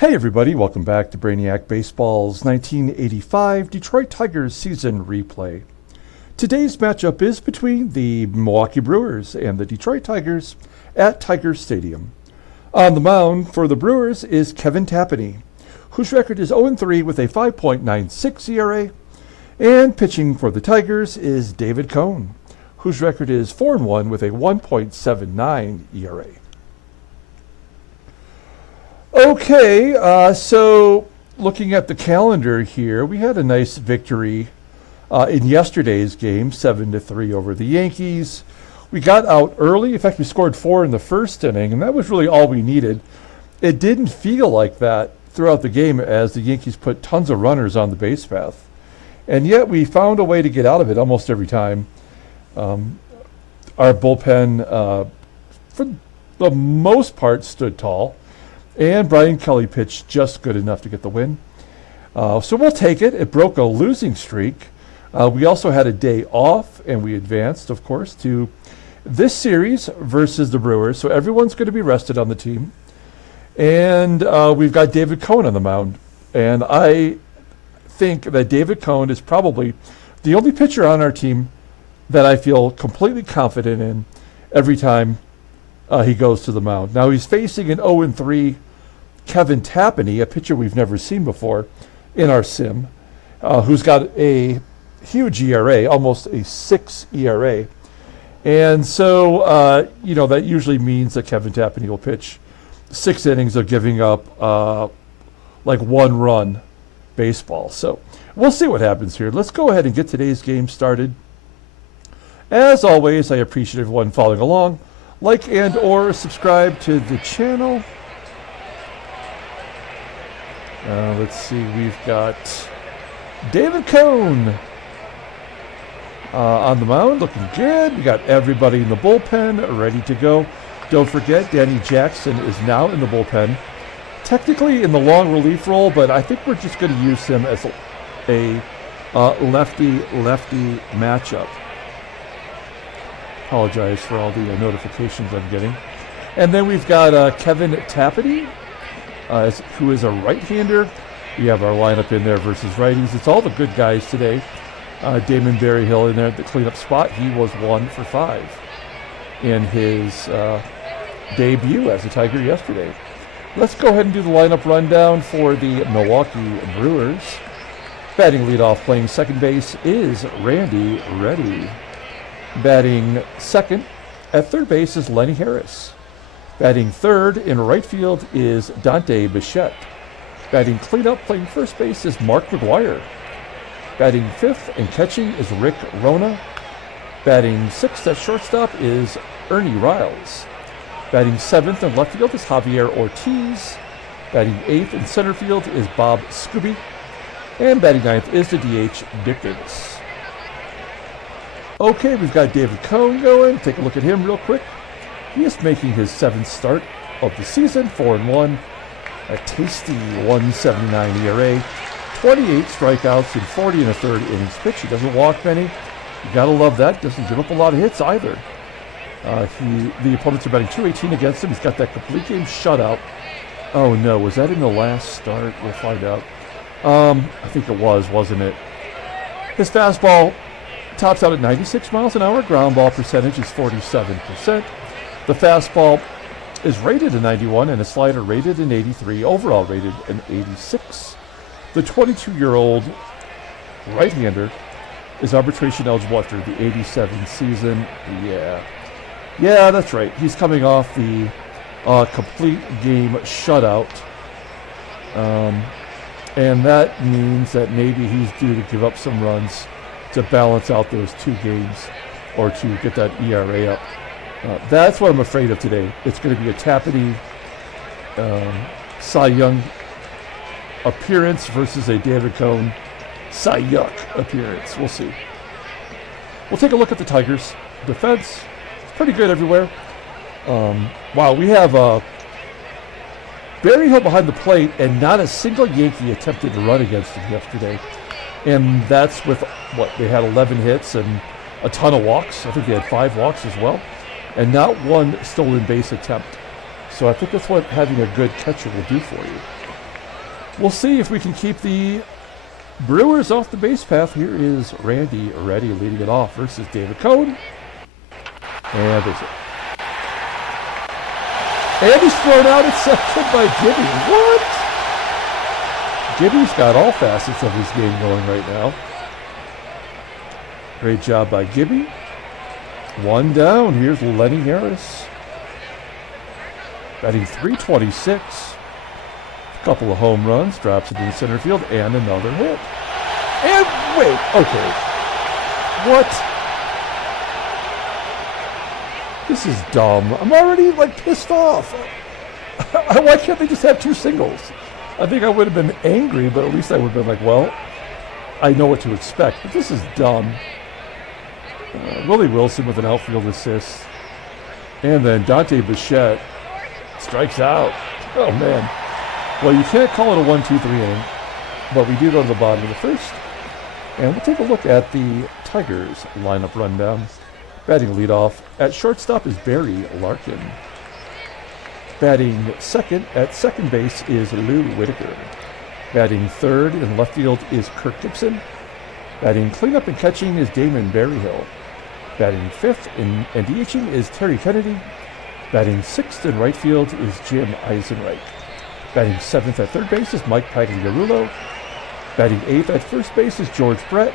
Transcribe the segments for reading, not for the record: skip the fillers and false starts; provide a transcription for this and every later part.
Hey everybody, welcome back to Brainiac Baseball's 1985 Detroit Tigers season replay. Today's matchup is between the Milwaukee Brewers and the Detroit Tigers at Tiger Stadium. On the mound for the Brewers is Kevin Tapani, whose record is 0-3 with a 5.96 ERA, and pitching for the Tigers is David Cone, whose record is 4-1 with a 1.79 ERA. Okay, so looking at the calendar here, we had a nice victory in yesterday's game, 7-3 over the Yankees. We got out early. In fact, we scored 4 in the first inning, and that was really all we needed. It didn't feel like that throughout the game as the Yankees put tons of runners on the base path. And yet we found a way to get out of it almost every time. Our bullpen, for the most part, stood tall. And Brian Kelly pitched just good enough to get the win. So we'll take it. It broke a losing streak. We also had a day off, and we advanced, of course, to this series versus the Brewers. So everyone's going to be rested on the team. And we've got David Cone on the mound. And I think that David Cone is probably the only pitcher on our team that I feel completely confident in every time he goes to the mound. Now he's facing an 0-3 Kevin Tapani, a pitcher we've never seen before in our sim, who's got a huge ERA, almost a 6 ERA. And so, that usually means that Kevin Tapani will pitch 6 innings of giving up like 1 run baseball. So we'll see what happens here. Let's go ahead and get today's game started. As always, I appreciate everyone following along. Like and or subscribe to the channel. Let's see, we've got David Cone on the mound, looking good. We got everybody in the bullpen ready to go. Don't forget, Danny Jackson is now in the bullpen. Technically in the long relief role, but I think we're just going to use him as a lefty-lefty matchup. Apologize for all the notifications I'm getting. And then we've got Kevin Tapani, who is a right-hander. We have our lineup in there versus righties. It's all the good guys today. Damon Berryhill in there at the cleanup spot. He was 1 for 5 in his debut as a Tiger yesterday. Let's go ahead and do the lineup rundown for the Milwaukee Brewers. Batting leadoff, playing second base, is Randy Reddy. Batting second at third base is Lenny Harris. Batting third in right field is Dante Bichette. Batting cleanup, playing first base, is Mark McGWIRE. Batting fifth and catching is Rick WRONA. Batting sixth at shortstop is Ernie RILES. Batting seventh in left field is Javier ORTIZ. Batting eighth in center field is Bob SKUBE. And batting ninth is the DH Dickens. Okay, we've got David Cone going. Take a look at him real quick. He is making his 7th start of the season, 4-1, a tasty 1.79 ERA, 28 strikeouts in 40 1/3 innings pitched. He doesn't walk many. You gotta love that. Doesn't give up a lot of hits either. The opponents are batting .218 against him. He's got that complete game shutout. Oh no, was that in the last start? We'll find out. I think it was, wasn't it? His fastball tops out at 96 miles an hour. Ground ball percentage is 47%. The fastball is rated a 91 and a slider rated an 83. Overall rated an 86. The 22-year-old right-hander is arbitration eligible after the 87 season. Yeah, that's right. He's coming off the complete game shutout. And that means that maybe he's due to give up some runs to balance out those 2 games or to get that ERA up. That's what I'm afraid of today. It's going to be a Tapani Cy Young appearance versus a David Cone Cy Yuck appearance. We'll see. We'll take a look at the Tigers. Defense, pretty good everywhere. Wow, we have Berryhill behind the plate, and not a single Yankee attempted to run against him yesterday. And that's with, they had 11 hits and a ton of walks. I think they had 5 walks as well. And not one stolen base attempt. So I think that's what having a good catcher will do for you. We'll see if we can keep the Brewers off the base path. Here is Randy Reddy leading it off versus David Cohn. And there's it. And he's thrown out at second by Gibby. What? Gibby's got all facets of his game going right now. Great job by Gibby. One down. Here's Lenny Harris. Batting .326. A couple of home runs. Drops it in center field. And another hit. And wait. Okay. What? This is dumb. I'm already like pissed off. Why can't they just have two singles? I think I would have been angry, but at least I would have been like, well, I know what to expect. But this is dumb. Willie Wilson with an outfield assist. And then Dante Bichette strikes out. Oh, man. Well, you can't call it a 1-2-3 inning, but we do go to the bottom of the first. And we'll take a look at the Tigers lineup rundown. Batting leadoff at shortstop is Barry Larkin. Batting second at second base is Lou Whitaker. Batting third in left field is Kirk Gibson. Batting cleanup and catching is Damon Berryhill. Batting fifth and DHing is Terry Kennedy. Batting sixth in right field is Jim Eisenreich. Batting seventh at third base is Mike Pagliarulo. Batting eighth at first base is George Brett.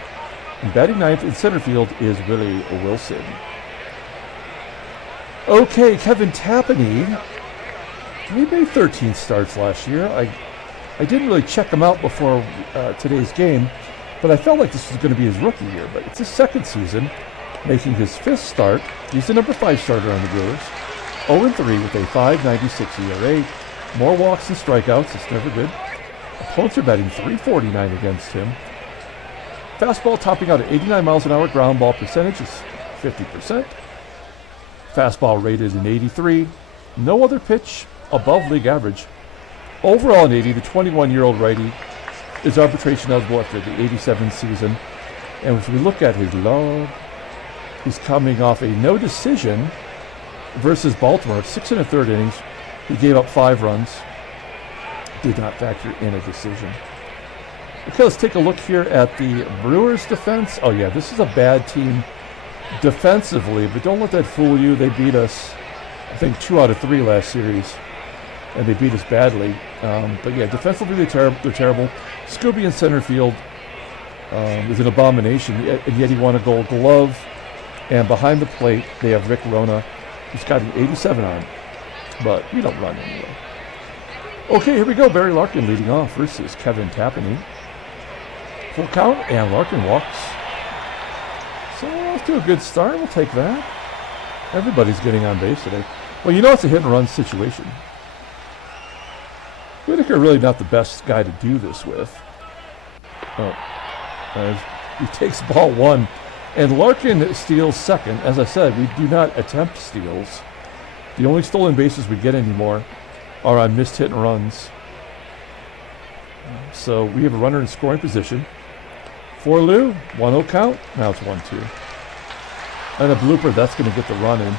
And batting ninth in center field is Willie Wilson. Okay, Kevin Tapani. He made 13 starts last year. I didn't really check him out before today's game, but I felt like this was going to be his rookie year. But it's his second season, making his fifth start. He's the number 5 starter on the Brewers. 0-3 with a .596 ERA. More walks than strikeouts. It's never good. Opponents are batting .349 against him. Fastball topping out at 89 miles an hour. Ground ball percentage is 50%. Fastball rated in 83. No other pitch above league average. Overall in 80, the 21-year-old righty is arbitration eligible after the 87 season. And if we look at his log, he's coming off a no decision versus Baltimore. 6 1/3 innings. He gave up 5 runs. Did not factor in a decision. Okay, let's take a look here at the Brewers defense. Oh yeah, this is a bad team defensively, but don't let that fool you. They beat us, I think, 2 out of 3 last series, and they beat us badly. But yeah, defensively they're terrible. SKUBE in center field is an abomination, and yet he won a Gold Glove. And behind the plate, they have WRONA, who's got an 87 on, but we don't run anyway. Okay, here we go. Barry Larkin leading off versus Kevin Tapani. Full count, and Larkin walks. So let's do a good start. We'll take that. Everybody's getting on base today. Well, you know it's a hit and run situation. Whitaker really not the best guy to do this with. He takes ball 1, and Larkin steals second. As I said, we do not attempt steals. The only stolen bases we get anymore are on missed hit and runs. So we have a runner in scoring position. For Lou, 1-0 count. Now it's 1-2. And a blooper, that's going to get the run in.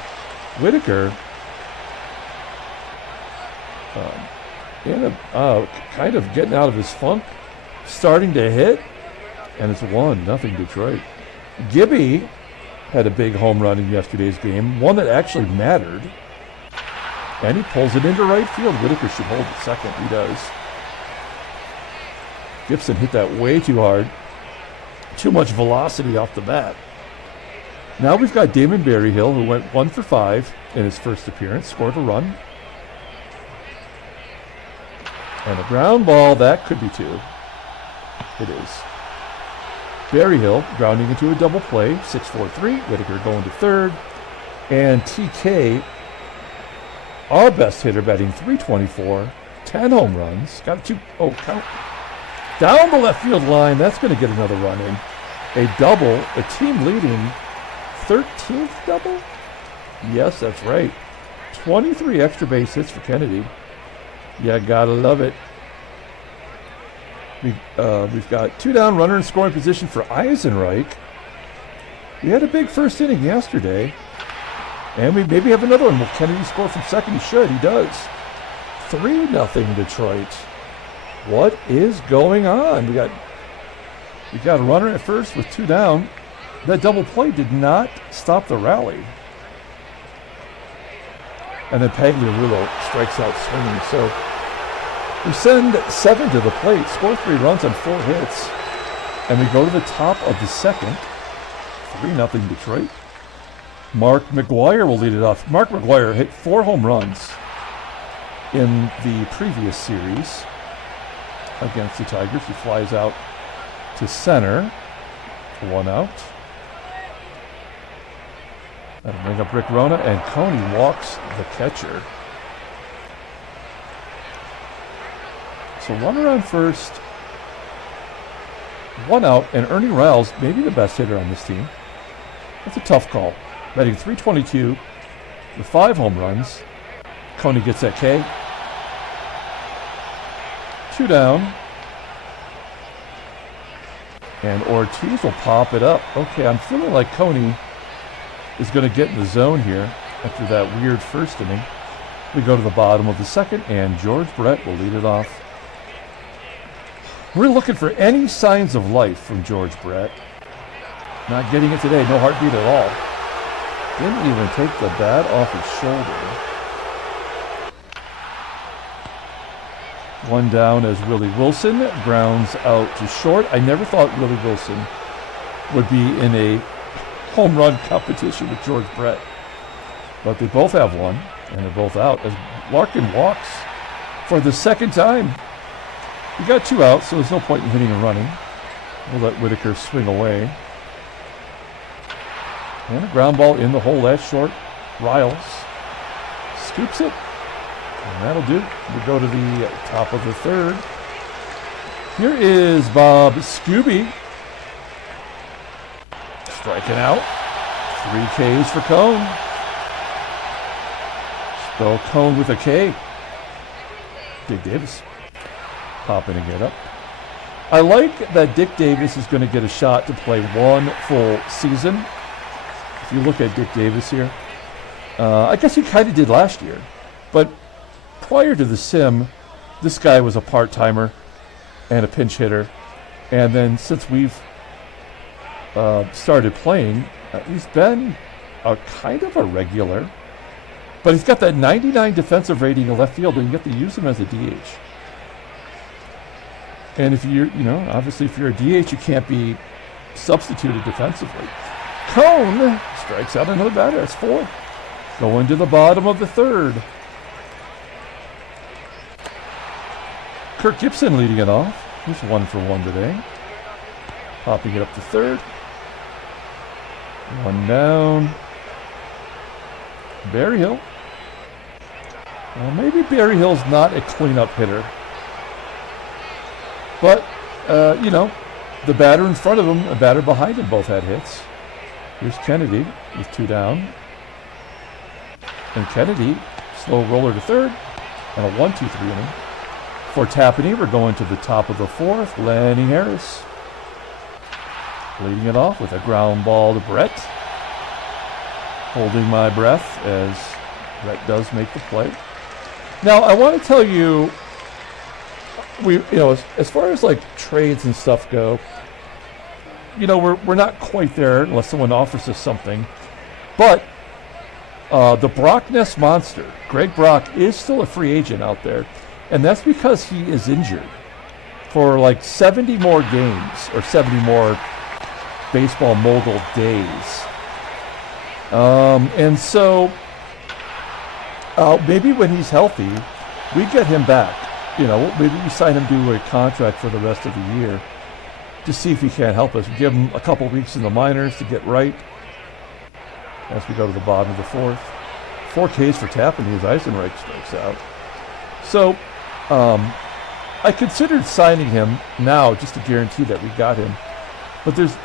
Whitaker, kind of getting out of his funk, starting to hit, and it's 1-0 Detroit. Gibby had a big home run in yesterday's game, one that actually mattered, and he pulls it into right field. Whitaker should hold it second. He does. Gibson hit that way too hard. Too much velocity off the bat. Now we've got Damon Berryhill, who went 1 for 5 in his first appearance, scored a run. And a ground ball, that could be 2. It is. Berryhill grounding into a double play, 6-4-3. Whitaker going to third. And TK, our best hitter, batting .324, 10 home runs. Got 2, count. Down the left field line, that's going to get another run in. A double, a team leading 13th double? Yes, that's right. 23 extra base hits for Kennedy. Yeah, gotta love it. We've got 2 down, runner in scoring position for Eisenreich. We had a big first inning yesterday, and we maybe have another one. Will Kennedy score from second? He should. He does. 3-0 Detroit. What is going on? We got a runner at first with 2 down. That double play did not stop the rally. And then Pagliarulo strikes out swinging. So we send 7 to the plate, score 3 runs on 4 hits, and we go to the top of the second. 3-0 Detroit. Mark McGWIRE will lead it off. Mark McGWIRE hit 4 home runs in the previous series against the Tigers. He flies out to center. 1 out. That'll bring up WRONA, and Coney walks the catcher. So runner on first. 1 out, and Ernie RILES, maybe the best hitter on this team. That's a tough call. Batting .322 with 5 home runs. Coney gets that K. 2 down. And Ortiz will pop it up. Okay, I'm feeling like Coney is going to get in the zone here after that weird first inning. We go to the bottom of the second, and George Brett will lead it off. We're looking for any signs of life from George Brett. Not getting it today, no heartbeat at all. Didn't even take the bat off his shoulder. 1 down as Willie Wilson grounds out to short. I never thought Willie Wilson would be in a home run competition with George Brett. But they both have 1, and they're both out as Larkin walks for the second time. We got 2 outs, so there's no point in hitting and running. We'll let WHITAKER swing away. And a ground ball in the hole. That's short. RILES scoops it. And that'll do. We go to the top of the third. Here is Bob SKUBE. Striking out. 3 Ks for Cone. Spell Cone with a K. Dick Davis popping and get up. I like that Dick Davis is going to get a shot to play 1 full season. If you look at Dick Davis here, I guess he kind of did last year, but prior to the sim, this guy was a part-timer and a pinch hitter, and then since we've started playing, he's been a kind of a regular, but he's got that 99 defensive rating in left field, and you get to use him as a DH. And if you're, obviously if you're a DH, you can't be substituted defensively. Cone strikes out another batter. That's 4. Going to the bottom of the third. Kirk GIBSON leading it off. He's 1 for 1 today. Popping it up to third. 1 down. BERRYHILL. Well, maybe BERRYHILL's not a cleanup hitter. But, the batter in front of him, a batter behind him both had hits. Here's Kennedy with 2 down. And Kennedy, slow roller to third, and a 1-2-3 inning. For Tapani, we're going to the top of the 4th. Lenny Harris leading it off with a ground ball to Brett. Holding my breath as Brett does make the play. Now, I want to tell you, as far as like trades and stuff go, we're not quite there unless someone offers us something. But the Brock Ness Monster, Greg Brock, is still a free agent out there. And that's because he is injured for like 70 more games or 70 more baseball mogul days. And so maybe when he's healthy, we get him back. Maybe we sign him to a contract for the rest of the year to see if he can't help us. We give him a couple weeks in the minors to get right as we go to the bottom of the 4th. 4 Ks for Tapani as EISENREICH strikes out. So I considered signing him now just to guarantee that we got him. But there's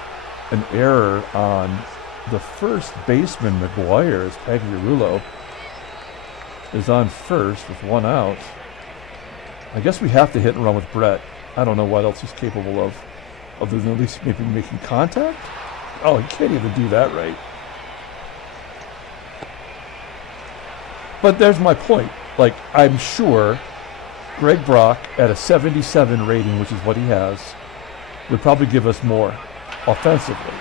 an error on the first baseman, McGWIRE, as Pagliarulo is on first with 1 out. I guess we have to hit and run with Brett. I don't know what else he's capable of, other than at least maybe making contact. Oh, he can't even do that right. But there's my point. Like, I'm sure Greg Brock at a 77 rating, which is what he has, would probably give us more offensively.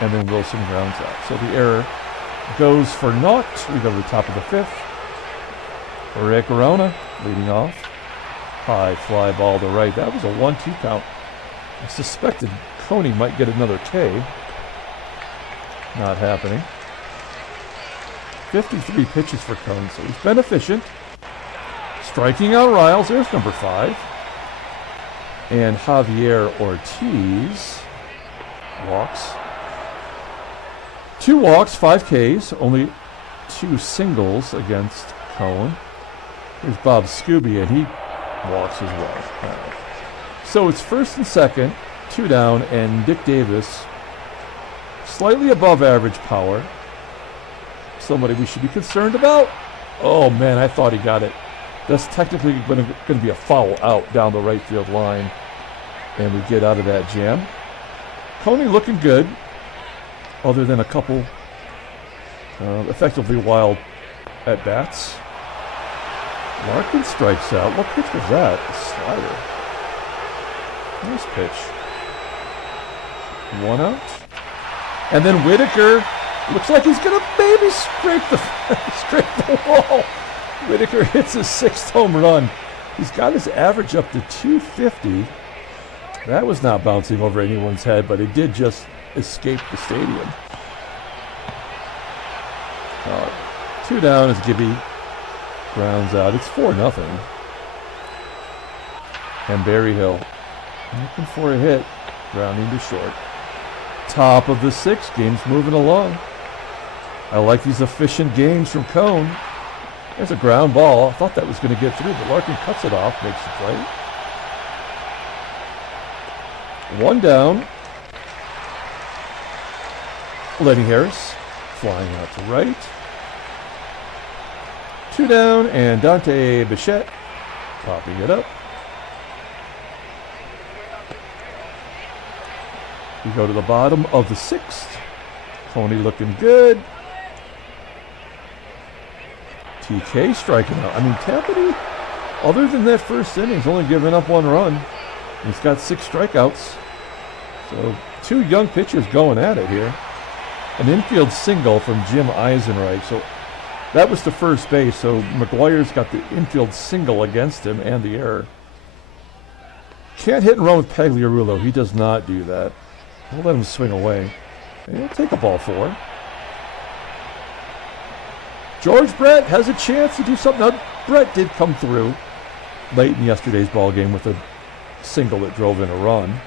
And then Wilson grounds out. So the error goes for naught. We go to the top of the fifth. WRONA leading off. High fly ball to right. That was a 1-2 count. I suspected Coney might get another K. Not happening. 53 pitches for Cone, so he's been efficient. Striking out Riles. There's number 5. And Javier ORTIZ walks. 2 walks, 5 Ks, only 2 singles against Cone. Here's Bob SKUBE, and he walks as well. So it's first and second, 2 down, and Dick Davis, slightly above average power. Somebody we should be concerned about. Oh man, I thought he got it. That's technically going to be a foul out down the right field line, and we get out of that jam. Coney looking good, other than a couple effectively wild at bats. Larkin strikes out. What pitch was that? A slider. Nice pitch. 1 out. And then Whitaker looks like he's going to maybe scrape the wall. Whitaker hits his 6th home run. He's got his average up to 250. That was not bouncing over anyone's head, but it did just escape the stadium. 2 down as Gibby grounds out. It's 4-0. And Berryhill looking for a hit, grounding to short. Top of the 6th, game's moving along. I like these efficient games from Cone. There's a ground ball. I thought that was going to get through, but Larkin cuts it off, makes the play. 1 down. Lenny Harris flying out to right. 2 down, and Dante BICHETTE popping it up. We go to the bottom of the 6th. Coney looking good. TK striking out. I mean, Tapani, other than that first inning, he's only given up 1 run. He's got 6 strikeouts. So 2 young pitchers going at it here. An infield single from Jim EISENREICH. So that was the first base. So McGWIRE's got the infield single against him and the error. Can't hit and run with Pagliarulo. He does not do that. We'll let him swing away. And he'll take a ball 4. George Brett has a chance to do something. Now, Brett did come through late in yesterday's ball game with a single that drove in a run.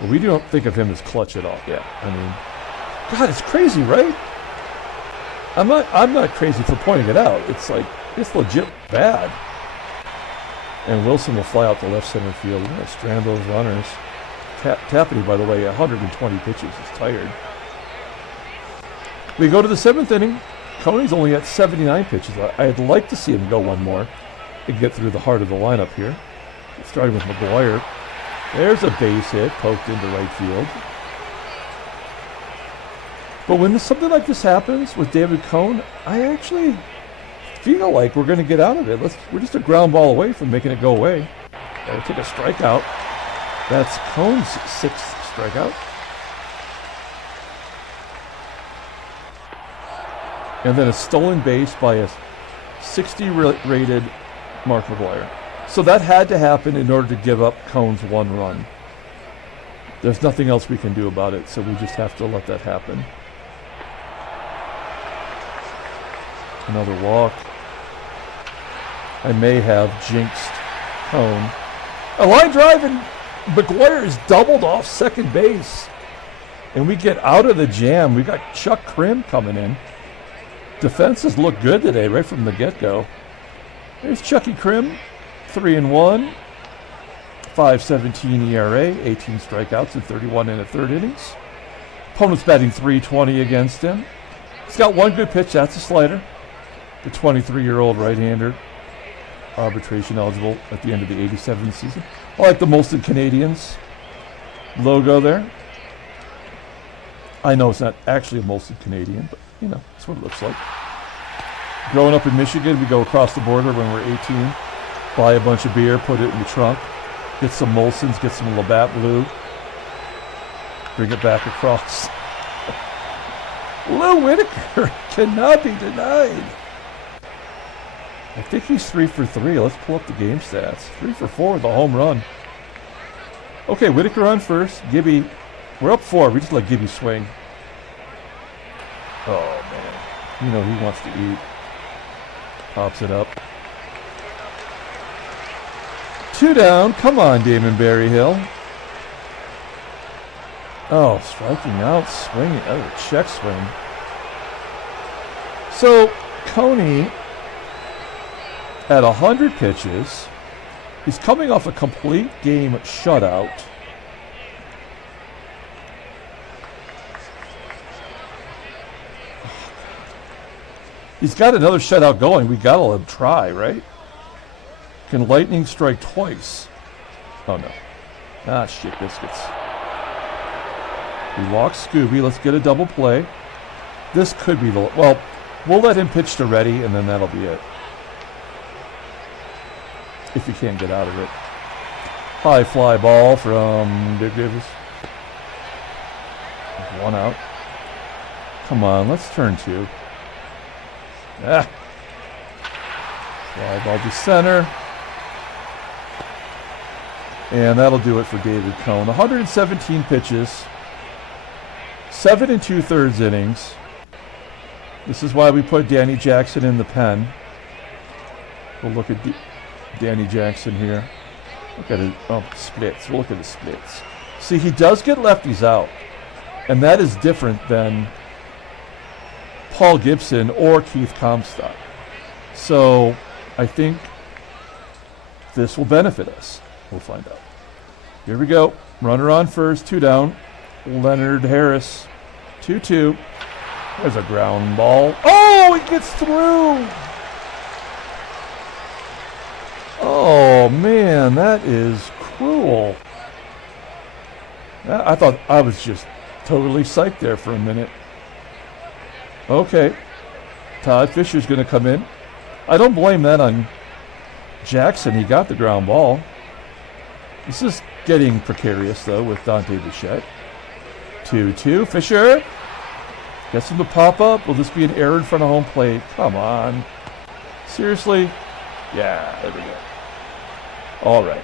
But we don't think of him as clutch at all. Yeah, I mean, God, it's crazy, right? I'm not crazy for pointing it out. It's like, it's legit bad. And Wilson will fly out to left center field. We're going to strand those runners. Tapani, by the way, 120 pitches, is tired. We go to the 7th inning. Coney's only at 79 pitches. I'd like to see him go 1 more and get through the heart of the lineup here. Starting with McGWIRE. There's a base hit poked into right field. But when something like this happens with David Cone, I actually feel like we're going to get out of it. We're just a ground ball away from making it go away. Gotta take a strikeout. That's Cone's 6th strikeout. And then a stolen base by a 60 rated Mark McGWIRE. So that had to happen in order to give up Cone's 1 run. There's nothing else we can do about it, so we just have to let that happen. Another walk. I may have jinxed Cone. A line drive, and McGWIRE is doubled off second base. And we get out of the jam. We got Chuck Krim coming in. Defenses look good today, right from the get-go. There's Chucky Krim, 3-1, 5.17 ERA, 18 strikeouts and 31 in the 3rd innings. Opponent's batting .320 against him. He's got 1 good pitch, that's a slider. The 23-year-old right-hander, arbitration eligible at the end of the 87 season. I like the Molson Canadiens logo there. I know it's not actually a Molson Canadian, but you know, that's what it looks like. Growing up in Michigan, we go across the border when we're 18 Buy a bunch of beer, put it in the trunk. Get some Molson's, get some Labatt Blue. Bring it back across. Lou Whitaker cannot be denied. I think he's 3 for 3. Let's pull up the game stats. 3 for 4 with a home run. Okay, Whitaker on first. Gibby, we're up 4. We just let Gibby swing. Oh, man. You know he wants to eat. Pops it up. 2 down. Come on, Damon Berryhill. Oh, striking out, swinging. Oh, check swing. So, Coney, at 100 pitches, he's coming off a complete game shutout. He's got another shutout going. We got to let him try, right? Can lightning strike twice? Oh, no. Ah, shit, biscuits. We walk Scooby. Let's get a double play. This could be the... Well, we'll let him pitch to Reddy, and then that'll be it. If he can't get out of it. High fly ball from Big Davis. 1 out. Come on, let's turn 2. Ah. Fly ball to center. And that'll do it for David Cone. 117 pitches. 7 2/3 innings. This is why we put Danny Jackson in the pen. We'll look at Danny Jackson here. Look at it. Oh, splits. We'll look at the splits. See, he does get lefties out. And that is different than Paul Gibson or Keith Comstock. So I think this will benefit us. We'll find out. Here we go. Runner on first. 2 down. Leonard Harris. 2-2. There's a ground ball. Oh, it gets through. Oh, man, that is cruel. I thought I was just totally psyched there for a minute. Okay. Todd Fisher's going to come in. I don't blame that on Jackson. He got the ground ball. This is getting precarious, though, with Dante Bichette. 2-2. Fisher gets him to pop up. Will this be an error in front of home plate? Come on. Seriously? Yeah, there we go. All right.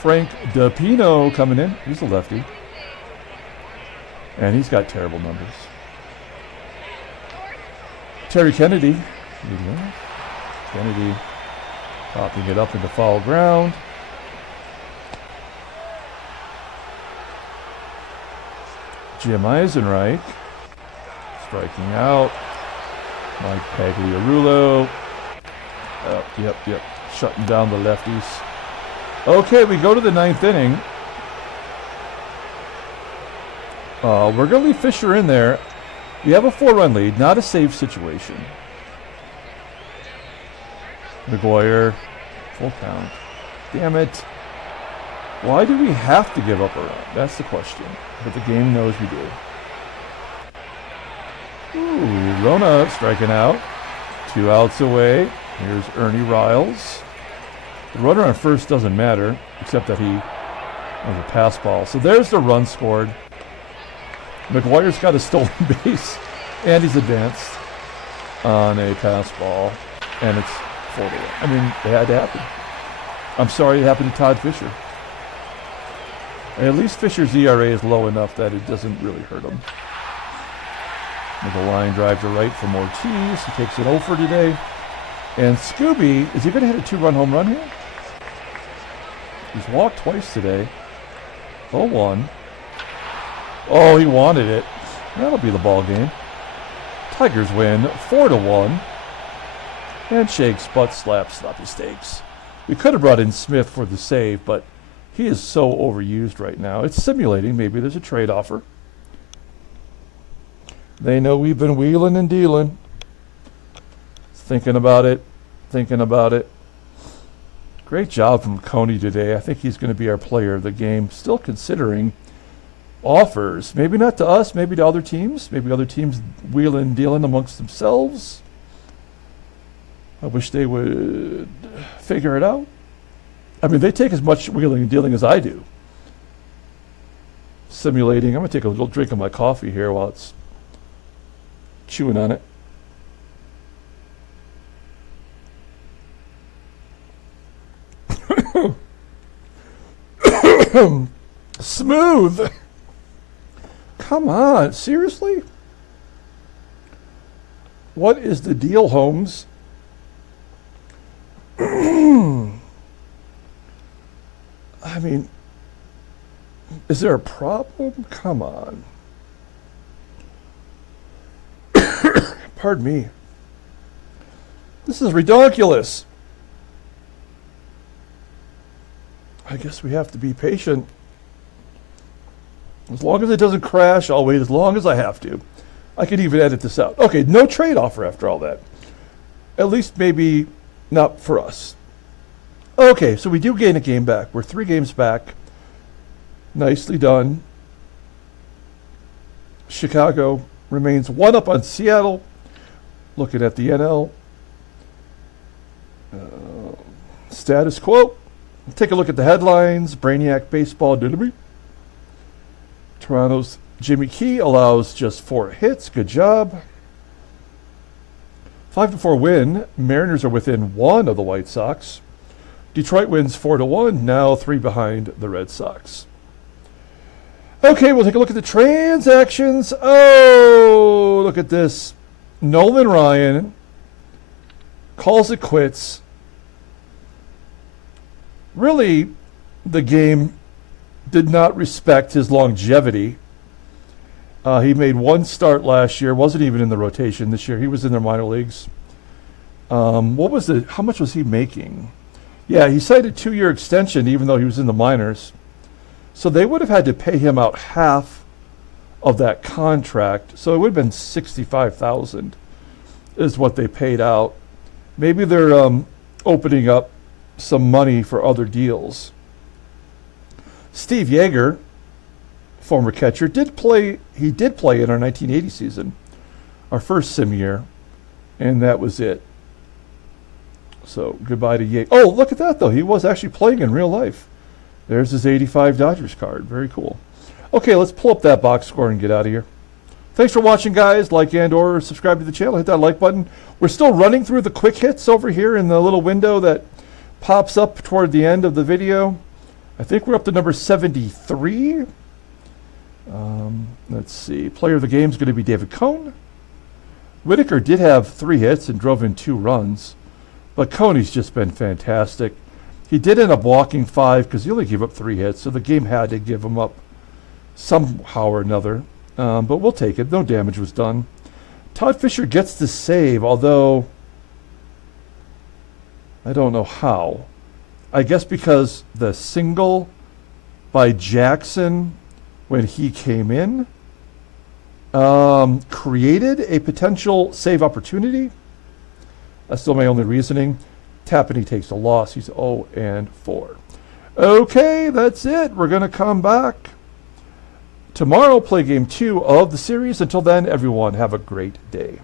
Frank DePino coming in. He's a lefty. And he's got terrible numbers. Terry Kennedy. Kennedy popping it up into foul ground. Jim Eisenreich striking out. Mike Pagliarulo. Yep. Shutting down the lefties. Okay, we go to the 9th inning. We're going to leave Fisher in there. We have a 4-run lead, not a save situation. McGWIRE, full count. Damn it. Why do we have to give up a run? That's the question. But the game knows we do. Ooh, RONA striking out. 2 outs away. Here's Ernie RILES. The runner on first doesn't matter, except that he has a pass ball. So there's the run scored. McGWIRE's got a stolen base, and he's advanced on a pass ball, and it's 4-1. I mean, it had to happen. I'm sorry it happened to Todd Fisher. And at least Fisher's ERA is low enough that it doesn't really hurt him. With a line drive to right from Ortiz. He takes an 0 for today. And Scooby, is he going to hit a 2-run home run here? He's walked twice today. 0-1. Oh, he wanted it. That'll be the ball game. Tigers win 4-1. Handshakes, butt slaps, sloppy steaks. We could have brought in Smith for the save, but he is so overused right now. It's simulating. Maybe there's a trade offer. They know we've been wheeling and dealing. Thinking about it. Great job from Coney today. I think he's going to be our player of the game. Still considering offers. Maybe not to us, maybe to other teams. Maybe other teams wheeling and dealing amongst themselves. I wish they would figure it out. I mean, they take as much wheeling and dealing as I do. Simulating. I'm going to take a little drink of my coffee here while it's chewing on it. Smooth. Come on, seriously? What is the deal, Holmes? I mean, is there a problem? Come on. Pardon me. This is ridiculous. I guess we have to be patient. As long as it doesn't crash, I'll wait as long as I have to. I could even edit this out. Okay, no trade offer after all that. At least maybe not for us. Okay, so we do gain a game back. We're 3 games back. Nicely done. Chicago remains 1 up on Seattle. Looking at the NL. Status quo. Take a look at the headlines. Brainiac baseball derby. Toronto's Jimmy Key allows just 4 hits. Good job. 5-4 win. Mariners are within 1 of the White Sox. Detroit wins 4-1. Now 3 behind the Red Sox. Okay, we'll take a look at the transactions. Oh, look at this. Nolan Ryan calls it quits. Really, the game did not respect his longevity. He made 1 start last year. Wasn't even in the rotation this year. He was in their minor leagues. How much was he making? Yeah, he signed a 2-year extension even though he was in the minors. So they would have had to pay him out half of that contract. So it would have been $65,000 is what they paid out. Maybe they're opening up some money for other deals. Steve Yeager, former catcher, did play in our 1980 season, our first sim year, and that was it. So goodbye to Yeager. Oh, look at that, though. He was actually playing in real life. There's his 85 Dodgers card. Very cool. Okay, let's pull up that box score and get out of here. Thanks for watching, guys. Like and or subscribe to the channel. Hit that like button. We're still running through the quick hits over here in the little window that pops up toward the end of the video. I think we're up to number 73. Let's see. Player of the game is going to be David Cone. Whitaker did have 3 hits and drove in 2 runs. But Coney's just been fantastic. He did end up walking 5 because he only gave up 3 hits, so the game had to give him up somehow or another. But we'll take it. No damage was done. Todd Fisher gets the save, although I don't know how. I guess because the single by Jackson when he came in created a potential save opportunity. That's still my only reasoning. Tapani takes a loss. He's 0-4. Okay, that's it. We're going to come back tomorrow, play game 2 of the series. Until then, everyone, have a great day.